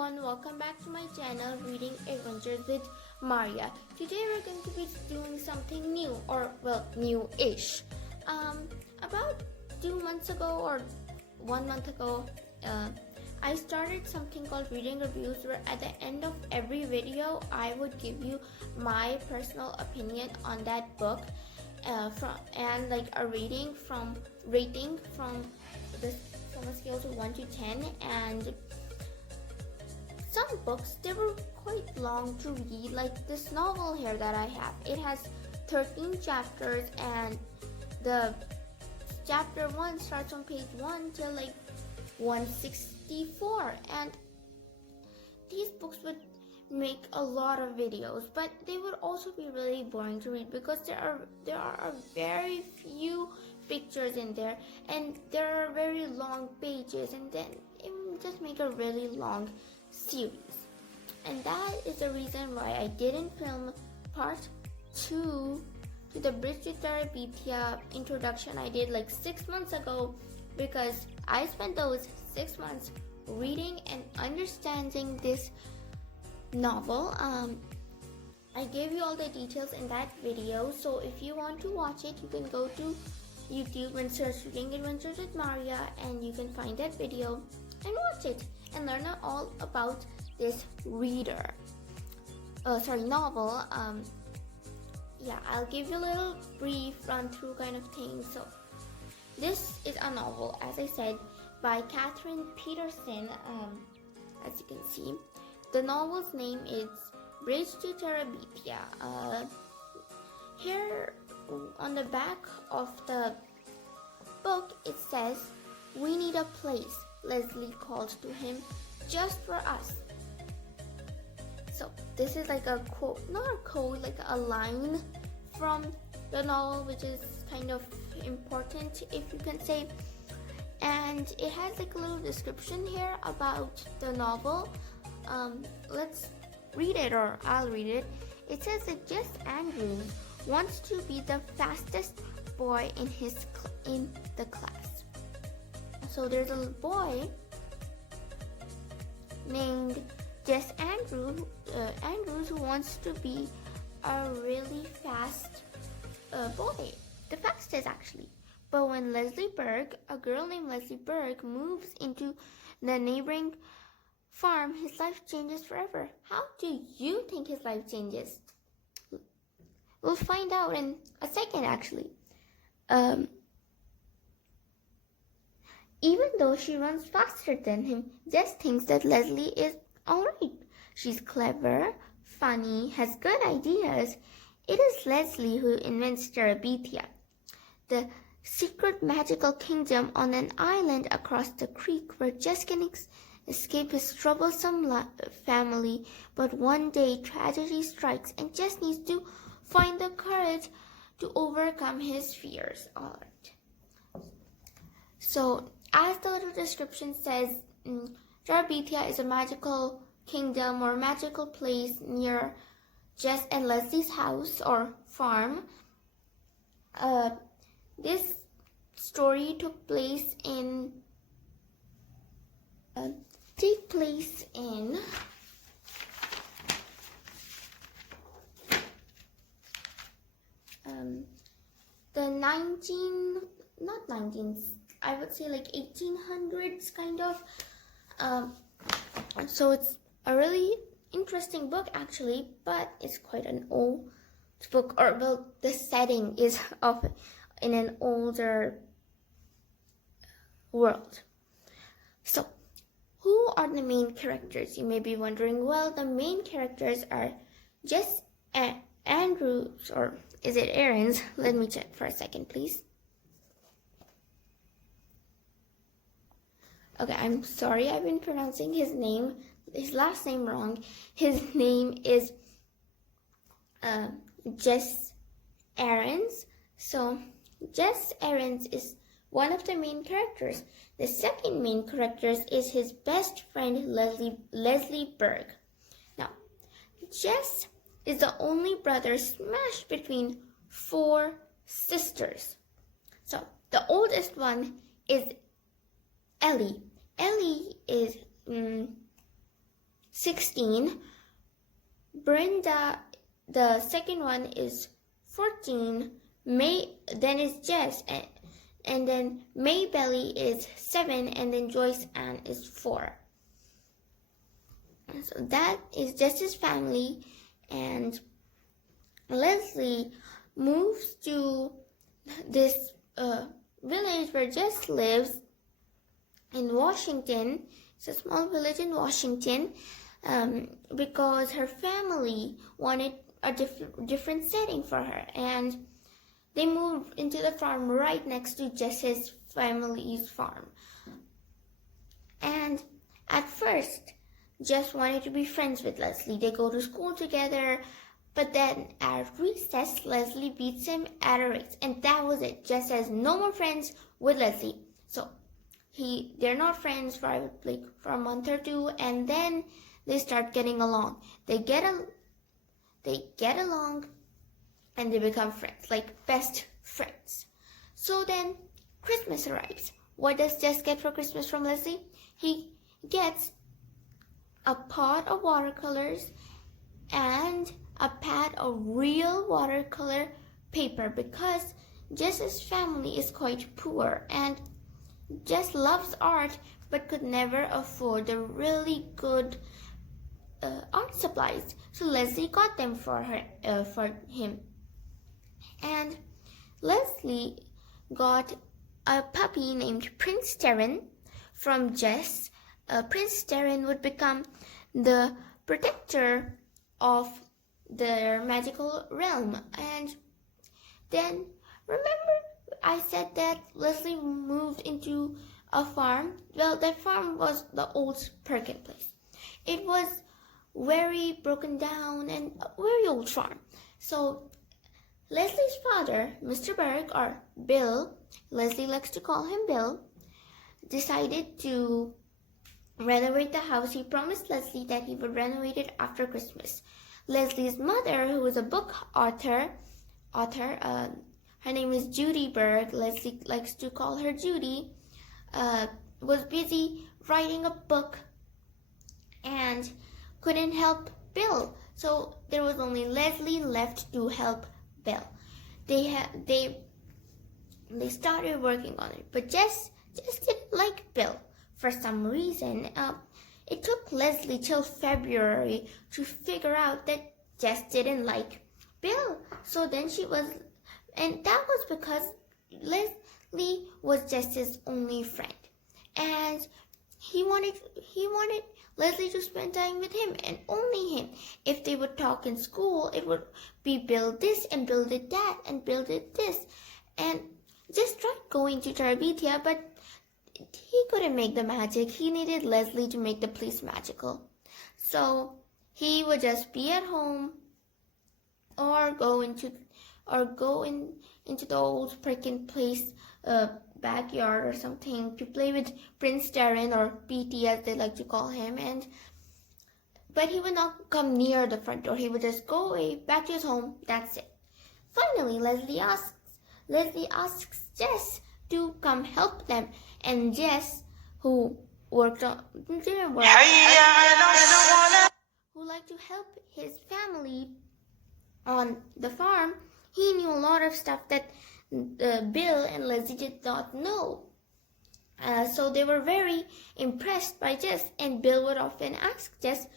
everyone, welcome back to my channel Reading Adventures with Maria. Today we're going to be doing something new, or well, new-ish. About 2 months ago or 1 month ago, I started something called Reading Reviews, where at the end of every video I would give you my personal opinion on that book, and like a rating from a scale of 1 to 10. And some books, they were quite long to read, like this novel here that I have. It has 13 chapters, and the chapter 1 starts on page 1 till like 164, and these books would make a lot of videos, but they would also be really boring to read because there are very few pictures in there, and there are very long pages, and then it would just make a really long series. And that is the reason why I didn't film part 2 to the Bridge to Terebithia introduction I did like 6 months ago, because I spent those 6 months reading and understanding this novel. I gave you all the details in that video, so if you want to watch it, you can go to YouTube and search Reading Adventures with Maria, and you can find that video and watch it and learn all about this novel. Yeah, I'll give you a little brief run through kind of thing. So this is a novel, as I said, by Catherine Peterson. As you can see, the novel's name is Bridge to Terebithia. Here on the back of the book it says, "We need a place," Leslie called to him, "just for us." So this is like a quote, not a quote, like a line from the novel, which is kind of important, if you can say. And it has like a little description here about the novel. Let's read it, or I'll read it. It says that Jess Andrews wants to be the fastest boy in the class. So there's a boy named Jess Andrews who wants to be a really fast boy, the fastest actually. But when a girl named Leslie Berg, moves into the neighboring farm, his life changes forever. How do you think his life changes? We'll find out in a second, actually. Even though she runs faster than him, Jess thinks that Leslie is alright. She's clever, funny, has good ideas. It is Leslie who invents Terebithia, the secret magical kingdom on an island across the creek where Jess can escape his troublesome family. But one day tragedy strikes, and Jess needs to find the courage to overcome his fears. Alright. So, as the little description says, Terebithia is a magical kingdom or magical place near Jess and Leslie's house or farm. This story took place in the 1800s kind of. So it's a really interesting book actually, but it's quite an old book, or well, the setting is in an older world. So who are the main characters? You may be wondering. Well, the main characters are Jess Andrews, or is it Aaron's? Let me check for a second, please. Okay, I'm sorry, I've been pronouncing his last name wrong. His name is Jess Aarons. So Jess Aarons is one of the main characters. The second main character is his best friend, Leslie Berg. Now, Jess is the only brother smashed between 4 sisters. So the oldest one is Ellie. Ellie is 16. Brenda, the second one, is 14. Then is Jess, and then Maybelly is 7, and then Joyce Ann is 4. So that is Jess's family, and Leslie moves to this village where Jess lives in Washington. It's a small village in Washington, because her family wanted a different setting for her, and they moved into the farm right next to Jess's family's farm. And at first, Jess wanted to be friends with Leslie. They go to school together, but then at recess, Leslie beats him at a race, and that was it. Jess has no more friends with Leslie. So they're not friends for like for a month or two, and then they start getting along. They get along, and they become friends, like best friends. So then Christmas arrives. What does Jess get for Christmas from Leslie? He gets a pot of watercolors and a pad of real watercolor paper, because Jess's family is quite poor, and Jess loves art but could never afford the really good art supplies. So Leslie got them for him. And Leslie got a puppy named Prince Terran from Jess. Prince Terran would become the protector of their magical realm. And then, remember I said that Leslie moved into a farm? Well, that farm was the old Perkin place. It was very broken down and a very old farm. So Leslie's father, Mr. Berg, or Bill, Leslie likes to call him Bill, decided to renovate the house. He promised Leslie that he would renovate it after Christmas. Leslie's mother, who was a book author, her name is Judy Berg, Leslie likes to call her Judy, was busy writing a book and couldn't help Bill. So there was only Leslie left to help Bill. They started working on it, but Jess didn't like Bill for some reason. It took Leslie till February to figure out that Jess didn't like Bill. So then and that was because Leslie was Jess's only friend, and he wanted Leslie to spend time with him and only him. If they would talk in school, it would be Bill this and Bill did that and Bill did this. And Jess tried going to Terebithia, but he couldn't make the magic. He needed Leslie to make the place magical. So he would just be at home or go into the old Perkin place backyard or something to play with Prince Terran, or PT as they like to call him, but he would not come near the front door. He would just go away back to his home. That's it. Finally, Leslie asks Jess to come help them, and Jess, who liked to help his family on the farm, he knew a lot of stuff that Bill and Leslie did not know. So they were very impressed by Jess, and Bill would often ask Jess,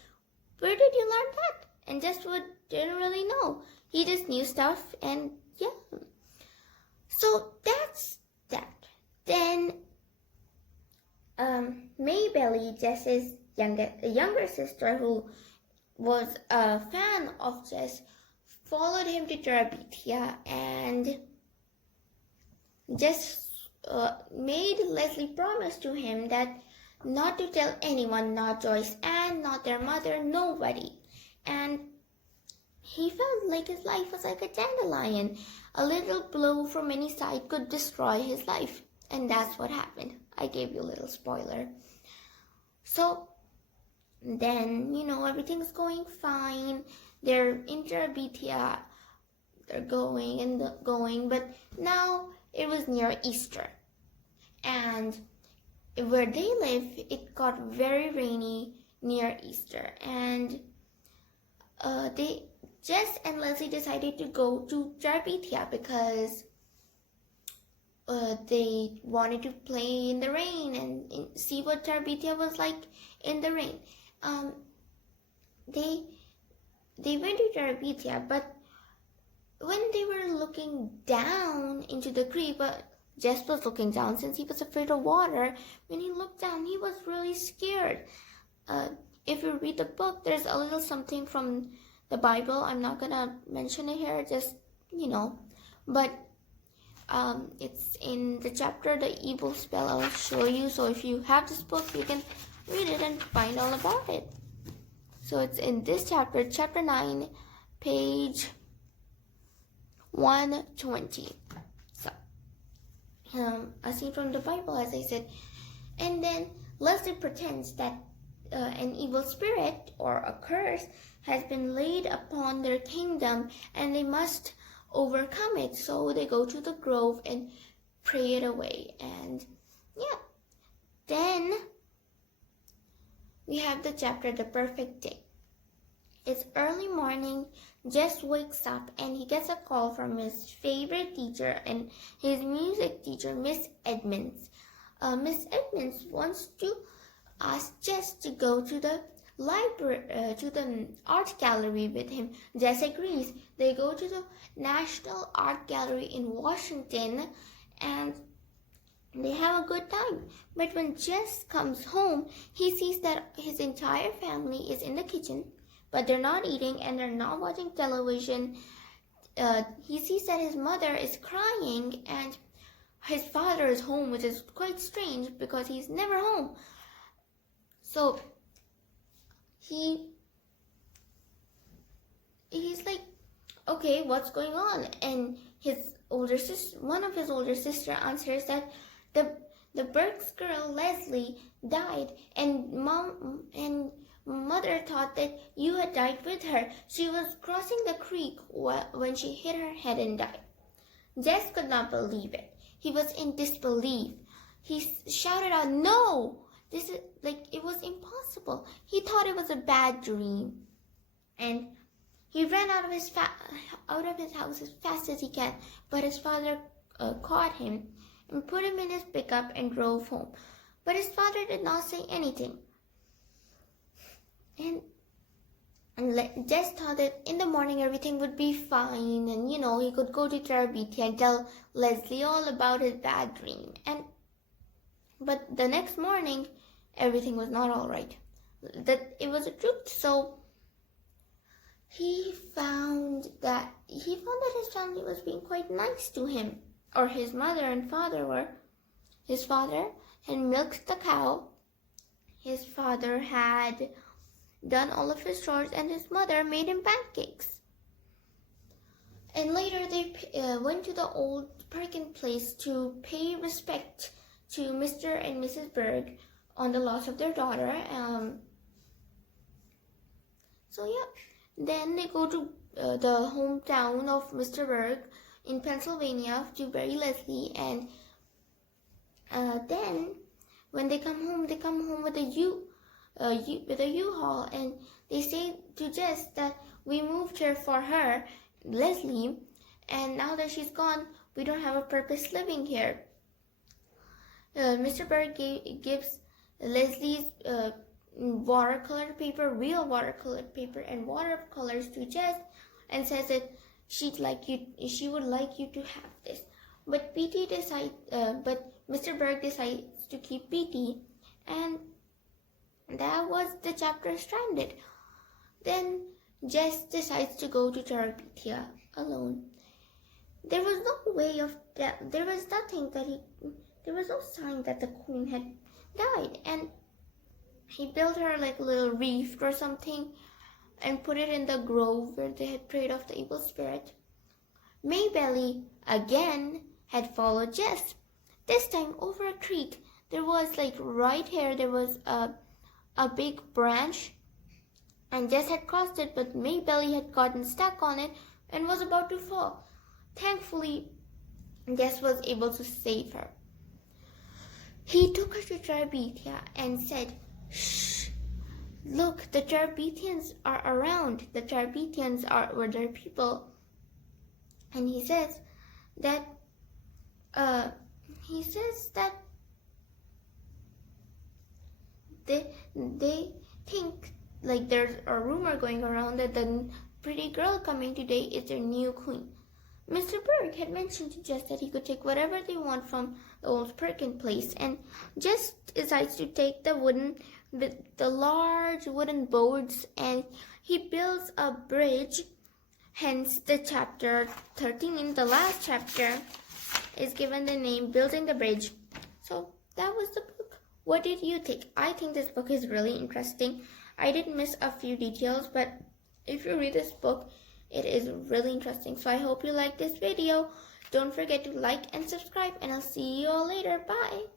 "Where did you learn that?" And Jess didn't really know. He just knew stuff, and yeah. So that's that. Then Maybelly, Jess's younger sister, who was a fan of Jess, followed him to Terebithia, and Jess made Leslie promise to him that not to tell anyone, not Joyce and not their mother, nobody. And he felt like his life was like a dandelion. A little blow from any side could destroy his life. And that's what happened. I gave you a little spoiler. So then, everything's going fine. They're in Terebithia. They're going, but now it was near Easter. And where they live, it got very rainy near Easter, and Jess and Leslie decided to go to Terebithia because they wanted to play in the rain and see what Terebithia was like in the rain. They went to Terebithia, but when they were looking down into the creek, but Jess was looking down since he was afraid of water. When he looked down, he was really scared. If you read the book, there's a little something from the Bible. I'm not gonna mention it here, just but it's in the chapter The Evil Spell. I'll show you. So if you have this book, you can read it and find all about it. So it's in this chapter, chapter 9, page 120. So a scene from the Bible, as I said. And then Leslie pretends that an evil spirit or a curse has been laid upon their kingdom and they must overcome it. So they go to the grove and pray it away. And then we have the chapter The Perfect Day. It's early morning. Jess wakes up and he gets a call from his favorite teacher and his music teacher, Miss Edmonds. Miss Edmonds wants to ask Jess to go to the library, to the art gallery with him. Jess agrees. They go to the National Art Gallery in Washington and they have a good time. But when Jess comes home, he sees that his entire family is in the kitchen, but they're not eating and they're not watching television. He sees that his mother is crying and his father is home, which is quite strange because he's never home. So he's like, okay, what's going on? And one of his older sister answers that the Burke's girl Leslie died, and mother thought that you had died with her. She was crossing the creek when she hit her head and died. Jess could not believe it. He was in disbelief. He shouted out, "No! This is it was impossible." He thought it was a bad dream, and he ran out of his house as fast as he can. But his father caught him and put him in his pickup and drove home. But his father did not say anything. And Jess thought that in the morning everything would be fine, and he could go to Terebithia and tell Leslie all about his bad dream. But the next morning, everything was not all right. That it was a truth. So he found that his family was being quite nice to him, or his mother and father were. His father had milked the cow. His father had done all of his chores, and his mother made him pancakes. And later they went to the old Perkin place to pay respect to Mr. and Mrs. Berg on the loss of their daughter. Then they go to the hometown of Mr. Berg in Pennsylvania to bury Leslie, and then when they come home with a U-Haul, and they say to Jess that we moved here for her, Leslie, and now that she's gone, we don't have a purpose living here. Mr. Berg gives Leslie's watercolor paper, real watercolor paper, and watercolors to Jess, and says that she would like you to have this. But Mr. Berg decides to keep PT, and that was the chapter stranded. Then Jess decides to go to Terebithia alone. There was no way of that. There was no sign that the queen had died, and he built her like a little reef or something and put it in the grove where they had prayed off the evil spirit. Maybelly again had followed Jess. This time over a creek. There was right here there was a big branch, and Jess had crossed it, but Maybelly had gotten stuck on it and was about to fall. Thankfully, Jess was able to save her. He took her to Terebithia and said, "Shh, look, the Terebithians are around. The Terebithians were their people. And he says that they think, like, there's a rumor going around that the pretty girl coming today is their new queen. Mr. Burke had mentioned to Jess that he could take whatever they want from the old Perkin place, and Jess decides to take the large wooden boards, and he builds a bridge. Hence, the chapter 13, the last chapter, is given the name Building the Bridge. So that was the book. What did you think? I think this book is really interesting. I did miss a few details, but if you read this book, it is really interesting. So I hope you like this video. Don't forget to like and subscribe, and I'll see you all later. Bye.